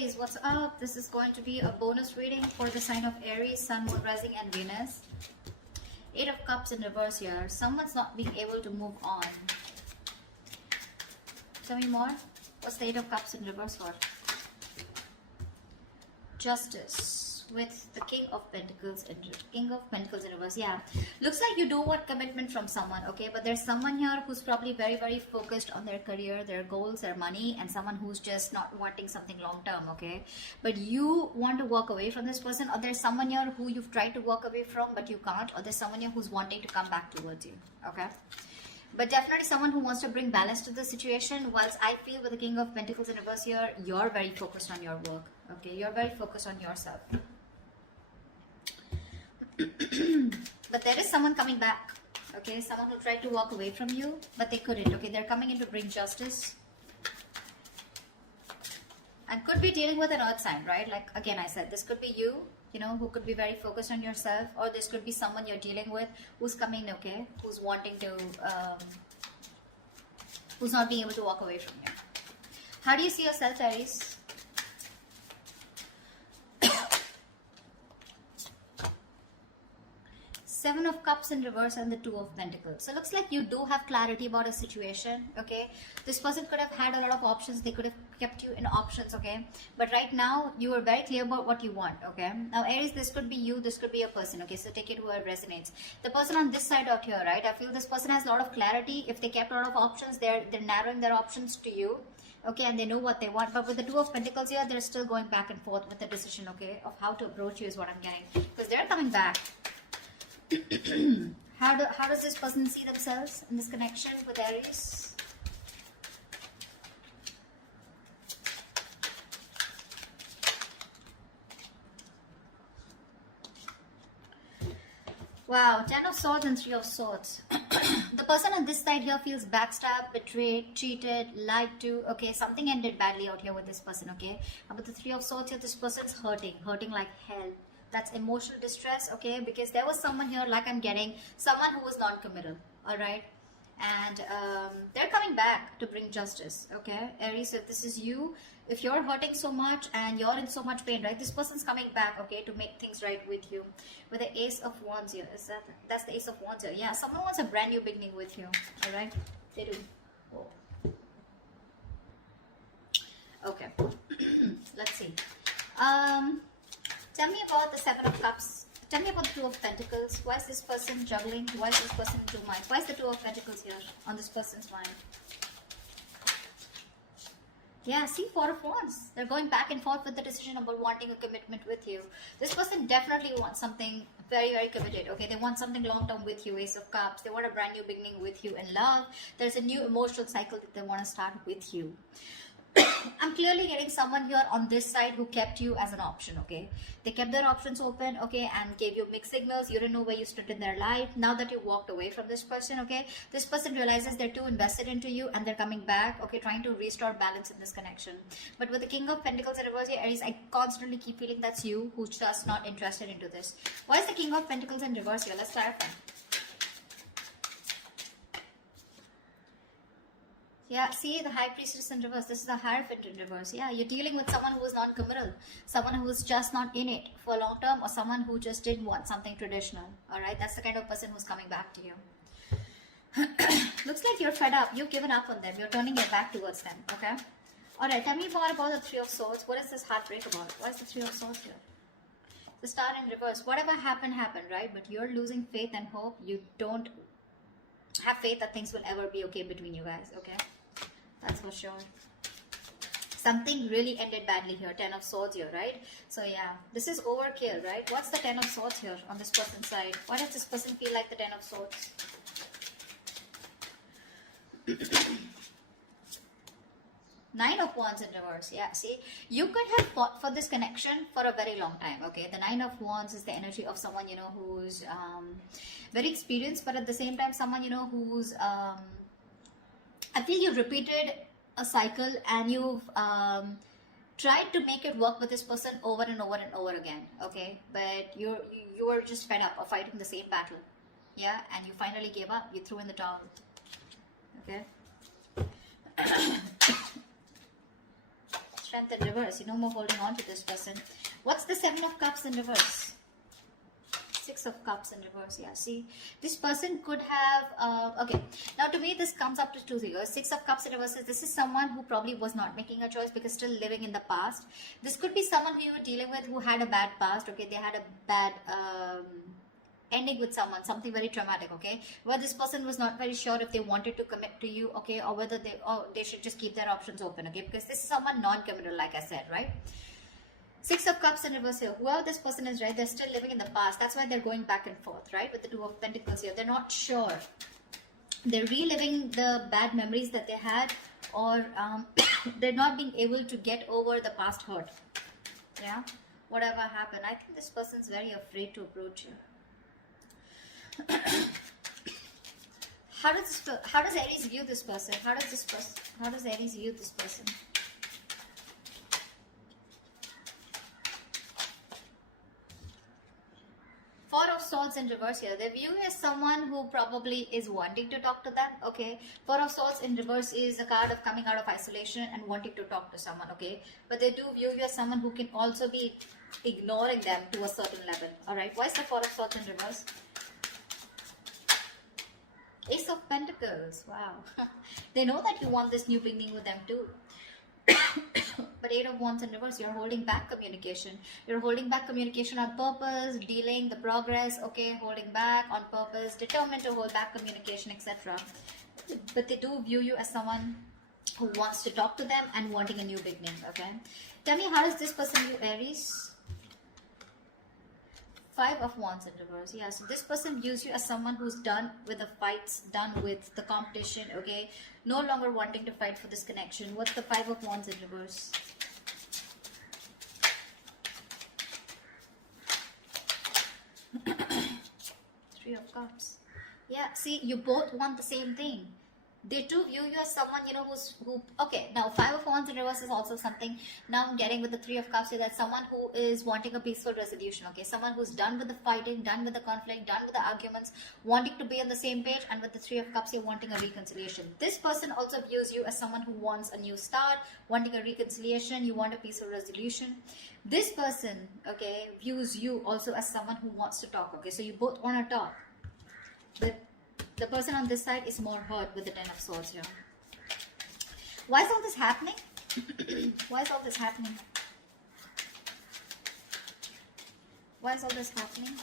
Aries, what's up? This is going to be a bonus reading for the sign of Aries, Sun, Moon, Rising, and Venus. 8 of Cups in reverse here. Someone's not being able to move on. Tell me more. What's the 8 of Cups in reverse for? Justice with the King of Pentacles in reverse. Yeah, looks like you do want commitment from someone, okay? But there's someone here who's probably very, very focused on their career, their goals, their money, and someone who's just not wanting something long term, okay? But you want to walk away from this person, or there's someone here who you've tried to walk away from but you can't, or there's someone here who's wanting to come back towards you, okay? But definitely someone who wants to bring balance to the situation. Whilst I feel with the King of Pentacles in reverse here, you're very focused on your work, okay? You're very focused on yourself. But there is someone coming back, okay? Someone who tried to walk away from you, but they couldn't, okay? They're coming in to bring justice. And could be dealing with an earth sign, right? Like, again, I said, this could be you, you know, who could be very focused on yourself, or this could be someone you're dealing with who's coming, okay? Who's wanting to, who's not being able to walk away from you. How do you see yourself, Aries? Seven of Cups in reverse and the Two of Pentacles. So it looks like you do have clarity about a situation, okay? This person could have had a lot of options. They could have kept you in options, okay? But right now, you are very clear about what you want, okay? Now, Aries, this could be you. This could be a person, okay? So take it where it resonates. The person on this side out here, right? I feel this person has a lot of clarity. If they kept a lot of options, they're narrowing their options to you, okay? And they know what they want. But with the Two of Pentacles here, they're still going back and forth with the decision, okay? Of how to approach you is what I'm getting. Because they're coming back. How does this person see themselves in this connection with Aries? Wow, 10 of Swords and 3 of Swords. The person on this side here feels backstabbed, betrayed, cheated, lied to. Okay, something ended badly out here with this person, okay? But the 3 of Swords here, this person's hurting like hell. That's emotional distress, okay? Because there was someone here, like I'm getting, someone who was non-committal, all right? And they're coming back to bring justice, okay? Aries, if this is you, if you're hurting so much and you're in so much pain, right? This person's coming back, okay, to make things right with you. With the Ace of Wands here, that's the Ace of Wands here. Yeah, someone wants a brand new beginning with you, all right? They do. Oh. Okay. Let's see. Tell me about the Seven of Cups. Tell me about the Two of Pentacles. Why is this person juggling? Why is this person in two minds? Why is the Two of Pentacles here on this person's mind? Yeah, see, Four of Wands. They're going back and forth with the decision about wanting a commitment with you. This person definitely wants something very, very committed. Okay, they want something long-term with you. Ace of Cups. They want a brand new beginning with you in love. There's a new emotional cycle that they want to start with you. I'm clearly getting someone here on this side who kept you as an option, okay? They kept their options open, okay, and gave you mixed signals. You didn't know where you stood in their life. Now that you walked away from this person, okay, this person realizes they're too invested into you and they're coming back, okay, trying to restore balance in this connection. But with the King of Pentacles in reverse here, Aries, I constantly keep feeling that's you who's just not interested into this. Why is the King of Pentacles in reverse here? Let's clarify. Yeah, see the High Priestess in reverse. This is the Hierophant in reverse. Yeah, you're dealing with someone who is non-committal, someone who is just not in it for long term, or someone who just didn't want something traditional. All right, that's the kind of person who's coming back to you. Looks like you're fed up. You've given up on them. You're turning your back towards them. Okay. All right. Tell me more about the Three of Swords. What is this heartbreak about? Why is the Three of Swords here? The Star in reverse. Whatever happened, right? But you're losing faith and hope. You don't have faith that things will ever be okay between you guys. Okay. That's for sure. Something really ended badly here. 10 of Swords here, right? So yeah, this is overkill, right? What's the 10 of Swords here on this person's side? Why does this person feel like the 10 of Swords? Nine of Wands in reverse. Yeah, see, you could have fought for this connection for a very long time. Okay, the Nine of Wands is the energy of someone, you know, who's very experienced, but at the same time someone, you know, who's I feel you've repeated a cycle and you've tried to make it work with this person over and over and over again, okay? But you were just fed up of fighting the same battle, yeah? And you finally gave up. You threw in the towel, okay? Strength in reverse. No more holding on to this person. What's the Seven of Cups in reverse? Six of Cups in reverse. Yeah, see, this person could have okay, now to me this comes up to two things. Six of Cups in reverse is, this is someone who probably was not making a choice because still living in the past. This could be someone who you were dealing with who had a bad past. Okay, they had a bad ending with someone, something very traumatic. Okay, where this person was not very sure if they wanted to commit to you. Okay, or whether they should just keep their options open. Okay, because this is someone non-committal, like I said, right? Six of Cups in reverse here. Whoever this person is, right, they're still living in the past. That's why they're going back and forth, right? With the Two of Pentacles here. They're not sure. They're reliving the bad memories that they had, or they're not being able to get over the past hurt. Yeah? Whatever happened. I think this person's very afraid to approach you. How does Aries view this person? How does Aries view this person? Four of Swords in reverse here. They view you as someone who probably is wanting to talk to them. Okay. Four of Swords in reverse is a card of coming out of isolation and wanting to talk to someone. Okay. But they do view you as someone who can also be ignoring them to a certain level. Alright. Why is the Four of Swords in reverse? Ace of Pentacles. Wow. They know that you want this new beginning with them too. But Eight of Wands in reverse, you're holding back communication. You're holding back communication on purpose, dealing the progress, okay, holding back on purpose, determined to hold back communication, etc. But they do view you as someone who wants to talk to them and wanting a new beginning, okay? Tell me, how does this person view Aries? Five of Wands in reverse. Yeah, so this person views you as someone who's done with the fights, done with the competition, okay? No longer wanting to fight for this connection. What's the Five of Wands in reverse? Three of Cups. Yeah, see, you both want the same thing. They do view you as someone, okay, now Five of Wands in reverse is also something. Now I'm getting with the Three of Cups here, that someone who is wanting a peaceful resolution, okay? Someone who's done with the fighting, done with the conflict, done with the arguments, wanting to be on the same page, and with the Three of Cups here, wanting a reconciliation. This person also views you as someone who wants a new start, wanting a reconciliation, you want a peaceful resolution. This person, okay, views you also as someone who wants to talk, okay? So you both want to talk. But the person on this side is more hurt with the Ten of Swords here. Why is all this happening? Why is all this happening? Why is all this happening?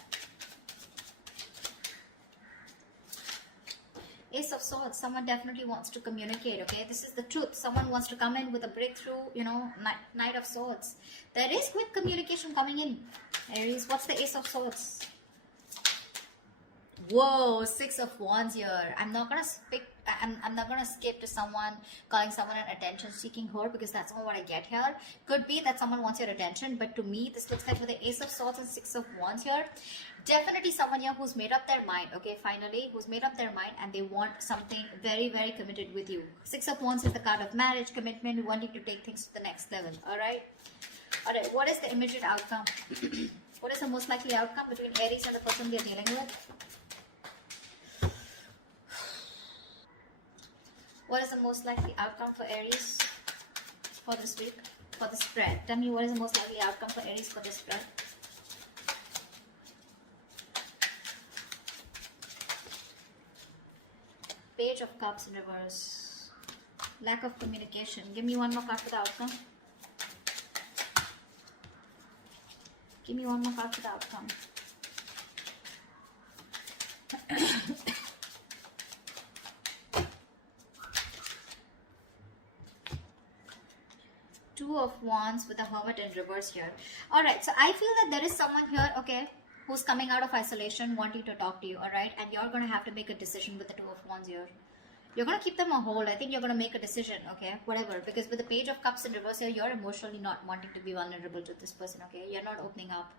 Ace of Swords. Someone definitely wants to communicate, okay? This is the truth. Someone wants to come in with a breakthrough, Knight of Swords. There is quick communication coming in. Aries, what's the Ace of Swords? Whoa, Six of Wands here. I'm not gonna skip to someone calling someone an attention-seeking whore, because that's not what I get here. Could be that someone wants your attention, but to me, this looks like with the Ace of Swords and Six of Wands here, definitely someone here who's made up their mind. Okay, finally, who's made up their mind and they want something very, very committed with you. Six of Wands is the card of marriage, commitment, wanting to take things to the next level. All right. What is the immediate outcome? What is the most likely outcome between Aries and the person they're dealing with? What is the most likely outcome for Aries for this week, for the spread? Tell me, what is the most likely outcome for Aries for this spread? Page of Cups in reverse. Lack of communication. Give me one more card for the outcome. Give me one more card for the outcome. Two of Wands with a Hermit in reverse here. Alright, so I feel that there is someone here, okay, who's coming out of isolation, wanting to talk to you, alright? And you're going to have to make a decision with the Two of Wands here. You're going to keep them on hold. I think you're going to make a decision, okay? Whatever. Because with the Page of Cups in reverse here, you're emotionally not wanting to be vulnerable to this person, okay? You're not opening up.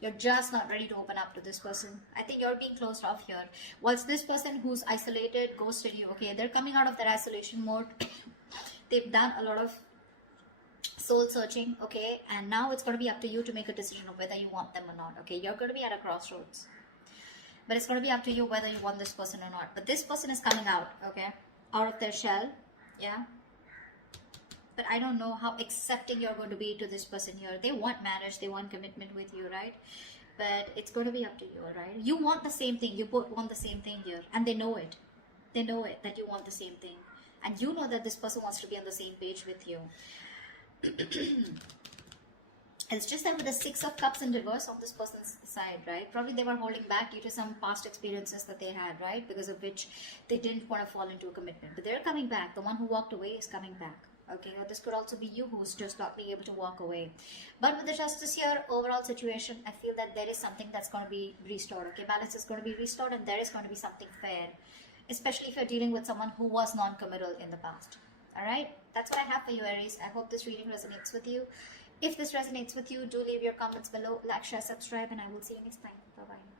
You're just not ready to open up to this person. I think you're being closed off here. Whilst this person who's isolated, ghosted you, okay? They're coming out of their isolation mode. They've done a lot of soul searching, okay? And now it's going to be up to you to make a decision of whether you want them or not, okay? You're going to be at a crossroads. But it's going to be up to you whether you want this person or not. But this person is coming out, okay? Out of their shell, yeah? but I don't know how accepting you're going to be to this person here. They want marriage, they want commitment with you, right? But it's going to be up to you, all right? You want the same thing. You both want the same thing here, and they know it. They know it that you want the same thing, and you know that this person wants to be on the same page with you. It's just that with the Six of Cups in reverse on this person's side, right? Probably they were holding back due to some past experiences that they had, right? Because of which they didn't want to fall into a commitment. But they're coming back. The one who walked away is coming back. Okay, or this could also be you who's just not being able to walk away. But with the Justice here, overall situation, I feel that there is something that's going to be restored. Okay, balance is going to be restored, and there is going to be something fair, especially if you're dealing with someone who was non-committal in the past. All right, that's what I have for you, Aries. I hope this reading resonates with you. If this resonates with you, do leave your comments below, like, share, subscribe, and I will see you next time. Bye-bye.